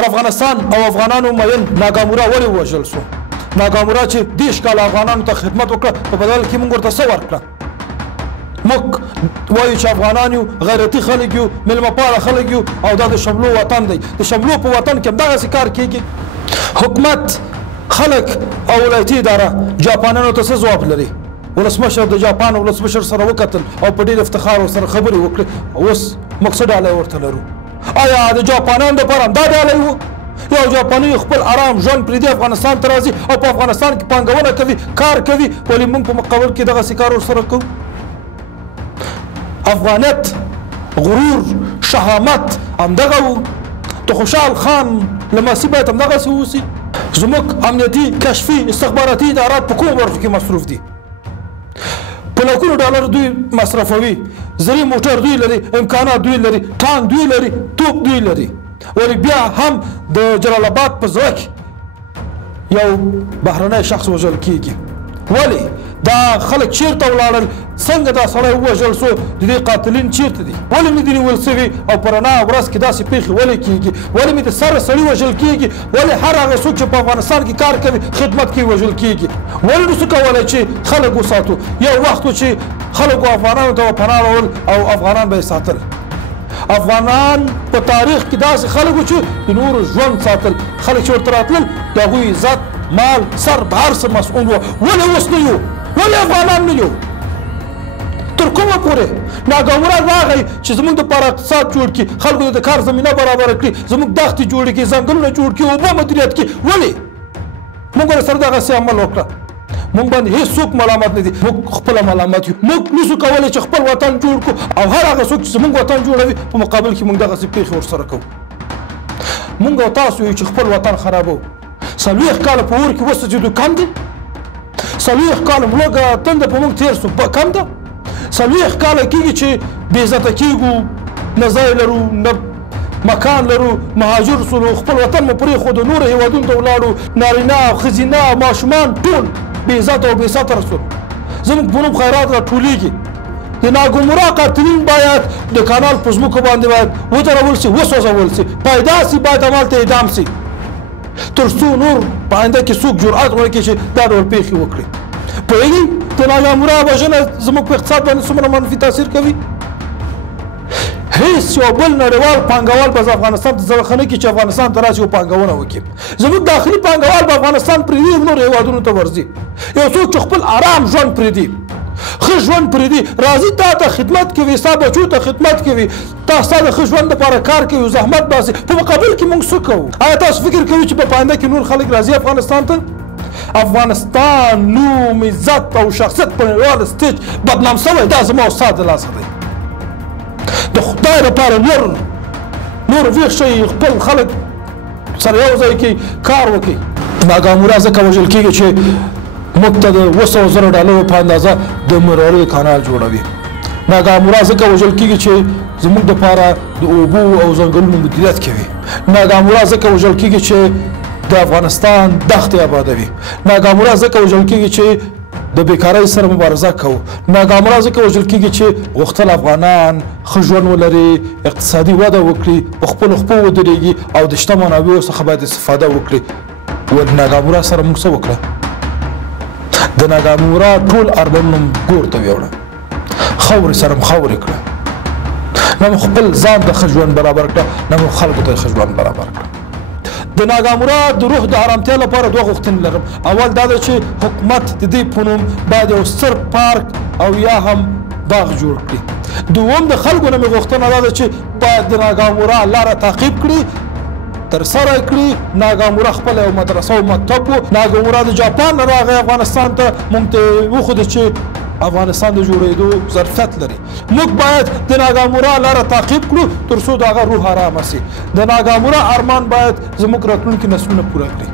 پر افغانستان او افغانانو مین ناګامورا ولې ووژل سو؟ ناګامورا چې 10 کاله افغانانو ته خدمت وکړه په بدل کې موږ ورته څه ورکړه؟ موږ وایو چې افغانان یو غیرتي خلک یو میلمه پاله خلک یو او دا د شملو وطن دی. د شملو په وطن کې همدغسې کار کیږي. حکومت خلک او ولایتي اداره جاپانیانو ته څه ځواب لري؟ ولسمشر د جاپان ولسمشر سره وکتل او په ډېر افتخار ورسره خبرې وکړې. اوس موږ څه ډالۍ ورته لرو؟ آیا د جاپانیانو دپاره هم دا ډالۍ وو؟ یو جاپاني خپل آرام ژوند پرېږدي افغانستان ته راځي او په افغانستان کې پانګونه کوي کار کوي ولې موږ په مقابل کې دغسې کار ورسره کوو؟ افغانیت غرور شهامت همدغه و. د خوشحال خان لمسی باید همدغسې واوسي. زموږ امنیتي کشفي استخباراتي ادارات په کومو برخو کې مصروف دي؟ په لکونو ډالر دوی مصرفوي. زري موټر دوی لري، امکانات دوی لري، ټانک دوی لري، توپ دوی لري، ولې بیا هم د جلال آباد په زړه کې یو بهرنی شخص وژل کیږي. ولې دا خلک چیرته ولاړل؟ څنګه دا سړی ووژل سو؟ د دې قاتلین چیرته دي؟ ولې مې دې نیول سوي او په رڼا ورځ کې داسې پیښې ولې کیږي؟ ولې مې د سره سړي وژل کیږي؟ ولې هر هغه څوک چې په افغانستان کې کار کوي خدمت کوي وژل کیږي؟ ولې نسو کولی چې خلک وساتو؟ یو وخت و چې خلکو افغانانو ته پناه راوړل او افغانان به یې ساتل. افغانان په تاریخ کې داسې خلک و چې د نورو ژوند ساتل. خلک چې ورته راتلل د هغوی عزت مال سر به هر څه مسؤول وو. ولې اوس نه یو؟ ولې افغانان نه یو؟ تر کومه پورې ناګامورا راغی چې زموږ دپاره اقتصاد جوړ کړي، خلکو ته د کار زمینه برابره کړي، زموږ دښتې جوړې کړي، ځنګلونه جوړ کړي، اوبه مدیریت کړي. ولې موږ ورسره دغسې عمل وکړه؟ موږ باندې هېڅوک ملامت نه دي، موږ خپله ملامت یو. موږ نسو کولی چې خپل وطن جوړ کړو او هر هغه څوک چې زموږ وطن جوړوي په مقابل کې موږ دغسې پیښې ورسره کوو. موږ او تاسو یو چې خپل وطن خرابوو. 40 کاله په اور کې وسوځېدو کم دي؟ 40 کاله لوږه تنده په موږ تېر سو کم ده؟ 40 کاله کېږي چې بې عزته کېږو، نه ځای لرو، نه مکان لرو، مهاجر سولو، خپل وطن مو پرېښودو، نورو هېوادونو ته ولاړو، نارینه ښځینه ماشومان ټول بې عزته او بې سطره سول. زموږ په نوم خیرات راټولېږي. د ناګامورا قاتلین باید د کانال په ځمکو باندې باید ودرول سي، وسوځول سي، پیدا سي، باید همالته اعدام سي، تر څو نور په آینده کې څوک جرأت ونه کړي چې دا ډول پیښې وکړي. پوهېږئ د ناګامورا وژنه زموږ په اقتصاد باندې څومره منفي تاثیر کوي؟ هیڅ یو بل نړیوال پانګوال به افغانستان ته ځوخه نه کړي چې افغانستان ته راشي او پانګونه وکړي. زموږ داخلي پانګوال به افغانستان پرېږدي، نورو هېوادونو ته ورځي. یو څوک چې خپل آرام ژوند پرېږدي، ښه ژوند پرېږدي، راځي تا ته خدمت کوي، ستا بچو ته خدمت کوي، تا ستا د ښه ژوند دپاره کار کوي، زحمت باسي، په مقابل کې موږ څه کوو؟ آیا تاسو فکر کوئ چې په آینده کې نور خلک راځي افغانستان ته؟ افغانستان نوم عزت او شخصیت په نړیوال سټیج بدنام شوی، دا زما استاد د لاسه دی. د خدای لپاره نور ویښ شئ، خپل خلک سره یو ځای کړئ، کار وکړئ. ناګامورا ځکه وژل کېږي چې موږ ته د 200,000 ډالرو په اندازه د مروړې کانال جوړوي. ناګامورا ځکه وژل کېږي چې زموږ دپاره د اوبو او ځنګلونو مدیریت کوي. ناګامورا ځکه وژل کېږي چې د افغانستان دښتې آبادوي. ناګامورا ځکه وژل کېږي چې د بیکارۍ سره مبارزه کوو. ناګامورا ځکه وژل کېږي چې غوښتل افغانان ښه ژوند ولري، اقتصادي وده وکړي، په خپلو خپو ودرېږي او د شته منابعو څخه باید استفاده وکړي. ناګامورا سره موږ څه وکړه؟ د ناګامورا ټول اربابونه ګور ته ویوړه، خاورې سره م خاورې کړه. نه مو خپل ځان ته ښه ژوند برابر کړه، نه مو خلکو ته ښه ژوند برابر کړه. د ناګامورا د روح د آرامتیا لپاره 2 غوښتنې لرم. اول دا ده چې حکومت د دې په نوم باید یو ستر پارک او یا هم باغ جوړ کړي. دوم د خلکو نه مې غوښتنه دا ده چې باید د ناګامورا لاره تعقیب کړي، ترسره کړي. ناګامورا خپل یو مدرسه او مکتب و. ناګامورا د جاپان نه راغی افغانستان ته، موږ ته وښوده چې افغانستان د جوړېدو ظرفیت لري. موږ باید د ناګامورا لاره تعقیب کړو تر څو د هغه روح ارامه سي. د ناګامورا ارمان باید زموږ راتلونکي نسلونه پوره کړي.